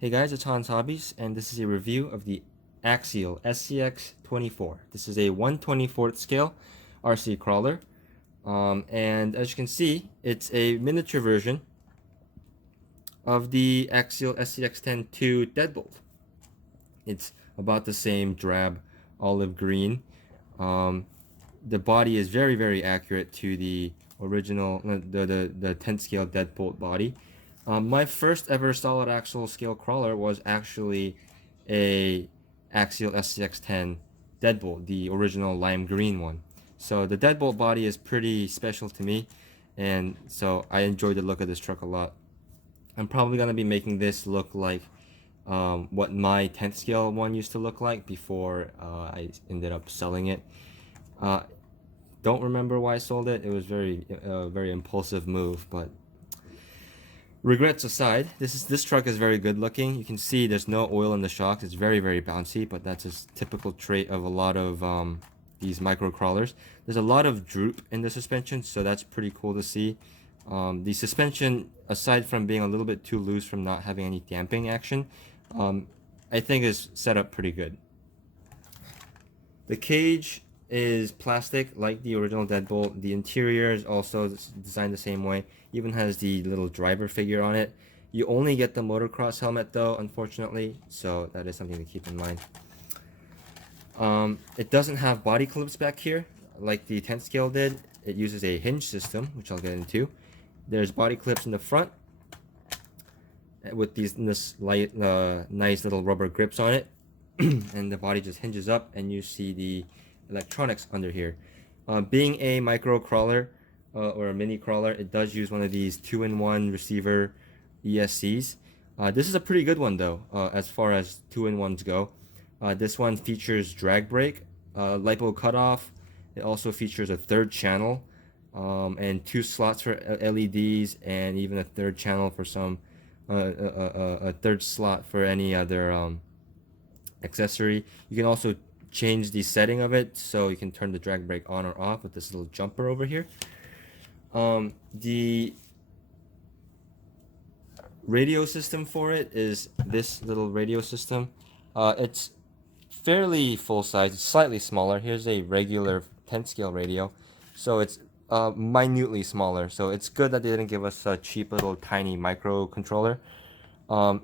Hey guys, it's Hans Hobbies, and this is a review of the Axial SCX24. This is a 1/24th scale RC crawler, and as you can see, it's a miniature version of the Axial SCX10 Deadbolt. It's about the same drab olive green. The body is very accurate to the original, the 10th scale Deadbolt body. My first ever solid axle scale crawler was actually a Axial SCX10 Deadbolt, the original lime green one. So the Deadbolt body is pretty special to me, and so I enjoyed the look of this truck a lot. I'm probably gonna be making this look like what my 10th scale one used to look like before I ended up selling it. Uh, don't remember why I sold it. It was very impulsive move, but regrets aside, this truck is very good looking. You can see there's no oil in the shocks. It's very bouncy, but that's a typical trait of a lot of these micro crawlers. There's a lot of droop in the suspension, so that's pretty cool to see. The suspension, aside from being a little bit too loose from not having any damping action, I think is set up pretty good. The cage is plastic like the original Deadbolt. The interior is also designed the same way. Even has the little driver figure on it. You only get the motocross helmet though, unfortunately, so that is something to keep in mind. It doesn't have body clips back here like the 10th scale did. It uses a hinge system, which I'll get into. There's body clips in the front with these nice little rubber grips on it. And the body just hinges up and you see the electronics under here. Being a micro crawler or a mini crawler, it does use one of these 2-in-1 receiver ESCs. This is a pretty good one though, as far as 2-in-1s go. This one features drag brake, LiPo cutoff. It also features a third channel and 2 slots for LEDs, and even a third channel for some a third slot for any other accessory. You can also change the setting of it, so you can turn the drag brake on or off with this little jumper over here. The radio system for it is this little radio system. It's fairly full size. It's slightly smaller. Here's a regular 10th scale radio, so it's minutely smaller. So it's good that they didn't give us a cheap little tiny microcontroller.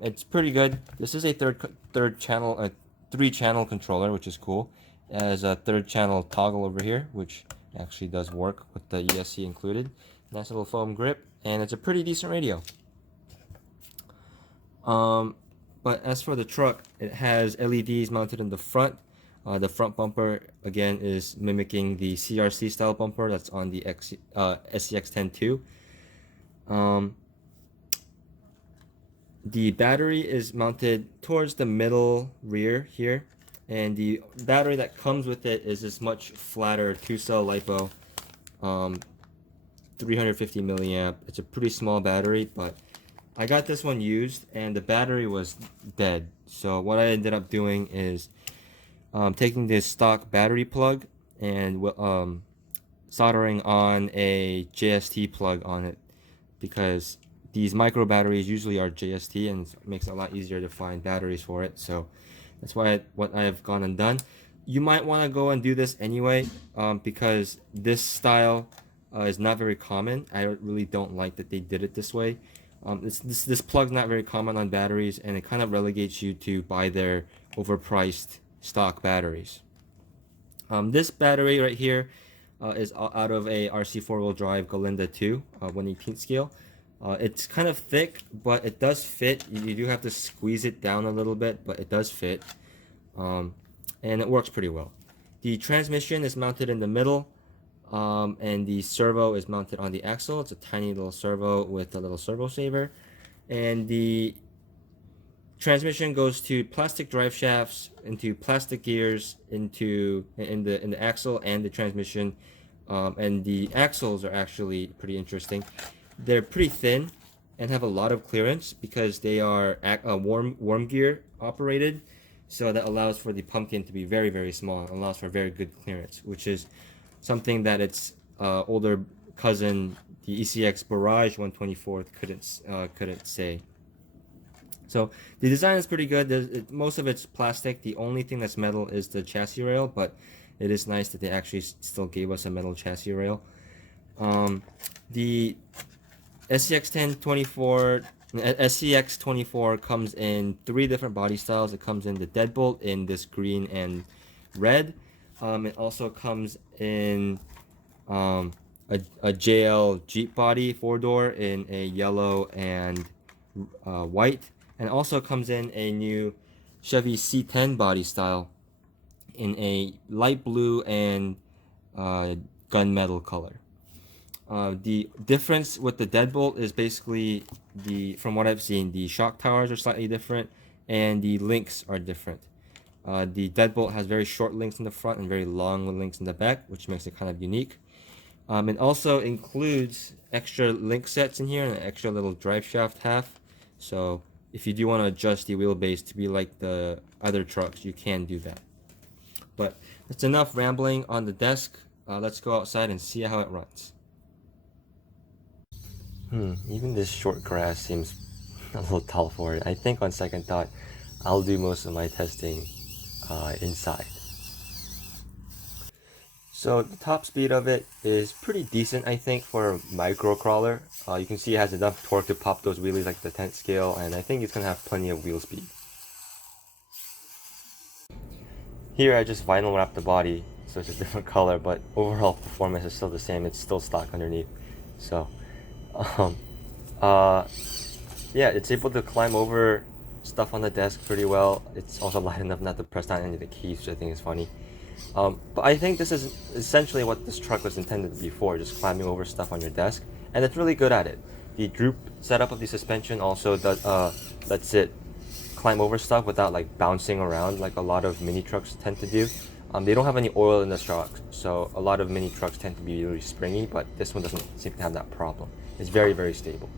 It's pretty good. This is a third channel, a 3-channel controller, which is cool. It has a 3rd channel toggle over here, which actually does work with the ESC included. Nice little foam grip, and it's a pretty decent radio. But as for the truck, it has LEDs mounted in the front. The front bumper, again, is mimicking the CRC style bumper that's on the SCX10 The battery is mounted towards the middle rear here, and the battery that comes with it is this much flatter 2-cell LiPo, 350 milliamp. It's a pretty small battery, but I got this one used and the battery was dead. So what I ended up doing is taking this stock battery plug and soldering on a JST plug on it, because these micro batteries usually are JST, and it makes it a lot easier to find batteries for it. So that's what I have gone and done. You might want to go and do this anyway, because this style is not very common. I really don't like that they did it this way. This plug's not very common on batteries, and it kind of relegates you to buy their overpriced stock batteries. This battery right here is out of a RC 4-wheel drive Galinda 2 1/18 scale. It's kind of thick, but it does fit. You do have to squeeze it down a little bit, but it does fit, and it works pretty well. The transmission is mounted in the middle, and the servo is mounted on the axle. It's a tiny little servo with a little servo saver, and the transmission goes to plastic drive shafts, into plastic gears, in the axle and the transmission, and the axles are actually pretty interesting. They're pretty thin and have a lot of clearance because they are warm gear operated, so that allows for the pumpkin to be very small and allows for very good clearance, which is something that its older cousin, the ECX Barrage 1/24, couldn't say. So the design is pretty good. Most of it's plastic. The only thing that's metal is the chassis rail, but it is nice that they actually still gave us a metal chassis rail. The SCX24 comes in 3 different body styles. It comes in the Deadbolt in this green and red. It also comes in a JL Jeep body 4-door in a yellow and white, and also comes in a new Chevy C10 body style in a light blue and gunmetal color. The difference with the Deadbolt is basically from what I've seen, the shock towers are slightly different and the links are different. The Deadbolt has very short links in the front and very long links in the back, which makes it kind of unique. It also includes extra link sets in here and an extra little drive shaft half. So if you do want to adjust the wheelbase to be like the other trucks, you can do that. But that's enough rambling on the desk. Let's go outside and see how it runs. Even this short grass seems a little tall for it. I think on second thought, I'll do most of my testing inside. So the top speed of it is pretty decent, I think, for a micro crawler. You can see it has enough torque to pop those wheelies like the 10th scale, and I think it's gonna have plenty of wheel speed. Here I just vinyl wrapped the body, so it's a different color, but overall performance is still the same. It's still stock underneath. So, yeah, it's able to climb over stuff on the desk pretty well. It's also light enough not to press down any of the keys, which I think is funny. But I think this is essentially what this truck was intended to be for, just climbing over stuff on your desk, and it's really good at it. The droop setup of the suspension also lets it climb over stuff without like bouncing around like a lot of mini trucks tend to do. They don't have any oil in the shocks, so a lot of mini trucks tend to be really springy, but this one doesn't seem to have that problem. It's very, very stable.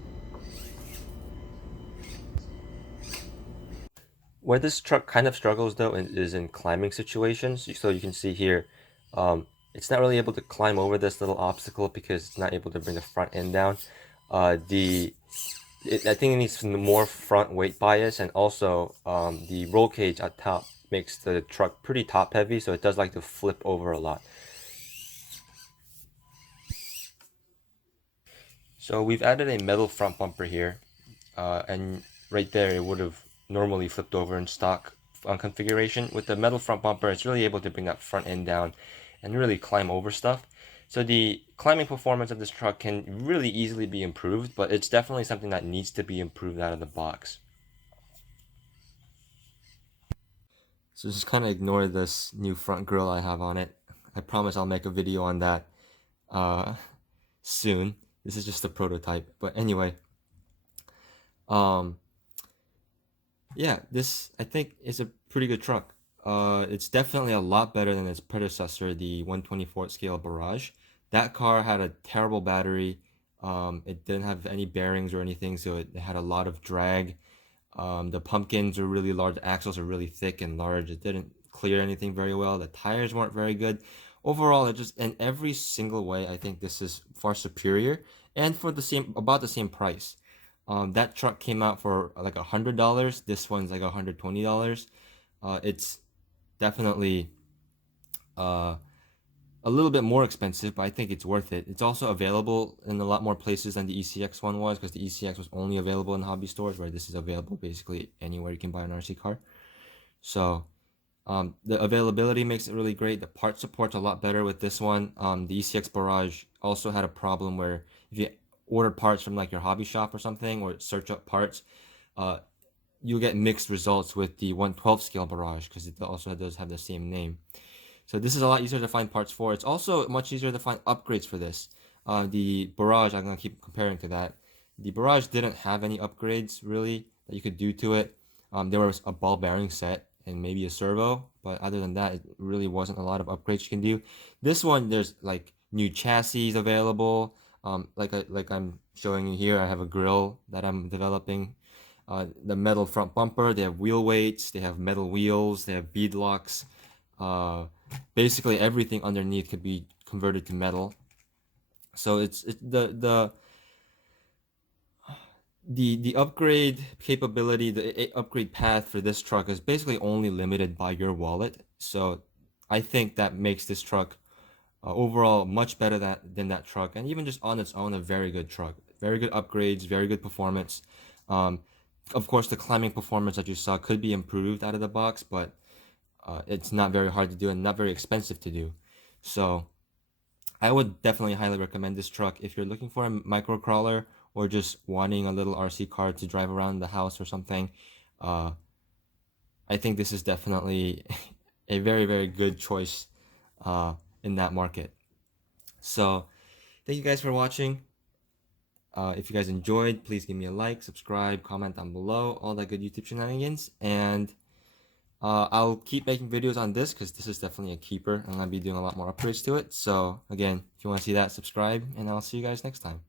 Where this truck kind of struggles though is in climbing situations. So you can see here, it's not really able to climb over this little obstacle because it's not able to bring the front end down. I think it needs more front weight bias, and also the roll cage at top makes the truck pretty top heavy, so it does like to flip over a lot. So we've added a metal front bumper here, and right there it would have normally flipped over in stock configuration. With the metal front bumper, it's really able to bring that front end down and really climb over stuff. So the climbing performance of this truck can really easily be improved, but it's definitely something that needs to be improved out of the box. So just kind of ignore this new front grille I have on it. I promise I'll make a video on that soon. This is just a prototype. But anyway, yeah, this I think is a pretty good truck. It's definitely a lot better than its predecessor, the 1/24th scale Barrage. That car had a terrible battery. It didn't have any bearings or anything, so it had a lot of drag. The pumpkins are really large, the axles are really thick and large. It didn't clear anything very well. The tires weren't very good. Overall, it just in every single way, I think this is far superior, and for about the same price. That truck came out for like $100. This one's like $120. It's definitely a little bit more expensive, but I think it's worth it. It's also available in a lot more places than the ECX one was, because the ECX was only available in hobby stores, where this is available basically anywhere you can buy an RC car. So the availability makes it really great. The part support's a lot better with this one. The ECX Barrage also had a problem where if you order parts from like your hobby shop or something, or search up parts, you'll get mixed results with the 1/12 scale Barrage, because it also does have the same name. So this is a lot easier to find parts for. It's also much easier to find upgrades for this. The Barrage, I'm going to keep comparing to that. The Barrage didn't have any upgrades really that you could do to it. There was a ball bearing set and maybe a servo, but other than that, it really wasn't a lot of upgrades you can do. This one, there's like new chassis available. Like I'm showing you here, I have a grill that I'm developing. The metal front bumper, they have wheel weights, they have metal wheels, they have bead locks. Basically everything underneath could be converted to metal. So the the upgrade capability, the upgrade path for this truck is basically only limited by your wallet. So I think that makes this truck overall much better than that truck, and even just on its own, a very good truck. Very good upgrades, very good performance. Um, of course, the climbing performance that you saw could be improved out of the box, but it's not very hard to do and not very expensive to do. So I would definitely highly recommend this truck if you're looking for a micro crawler or just wanting a little RC car to drive around the house or something. Uh, I think this is definitely a very, very good choice uh, in that market. So, thank you guys for watching. If you guys enjoyed, please give me a like, subscribe, comment down below, all that good YouTube shenanigans. And I'll keep making videos on this because this is definitely a keeper and I'll be doing a lot more upgrades to it. So, again, if you want to see that, subscribe, and I'll see you guys next time.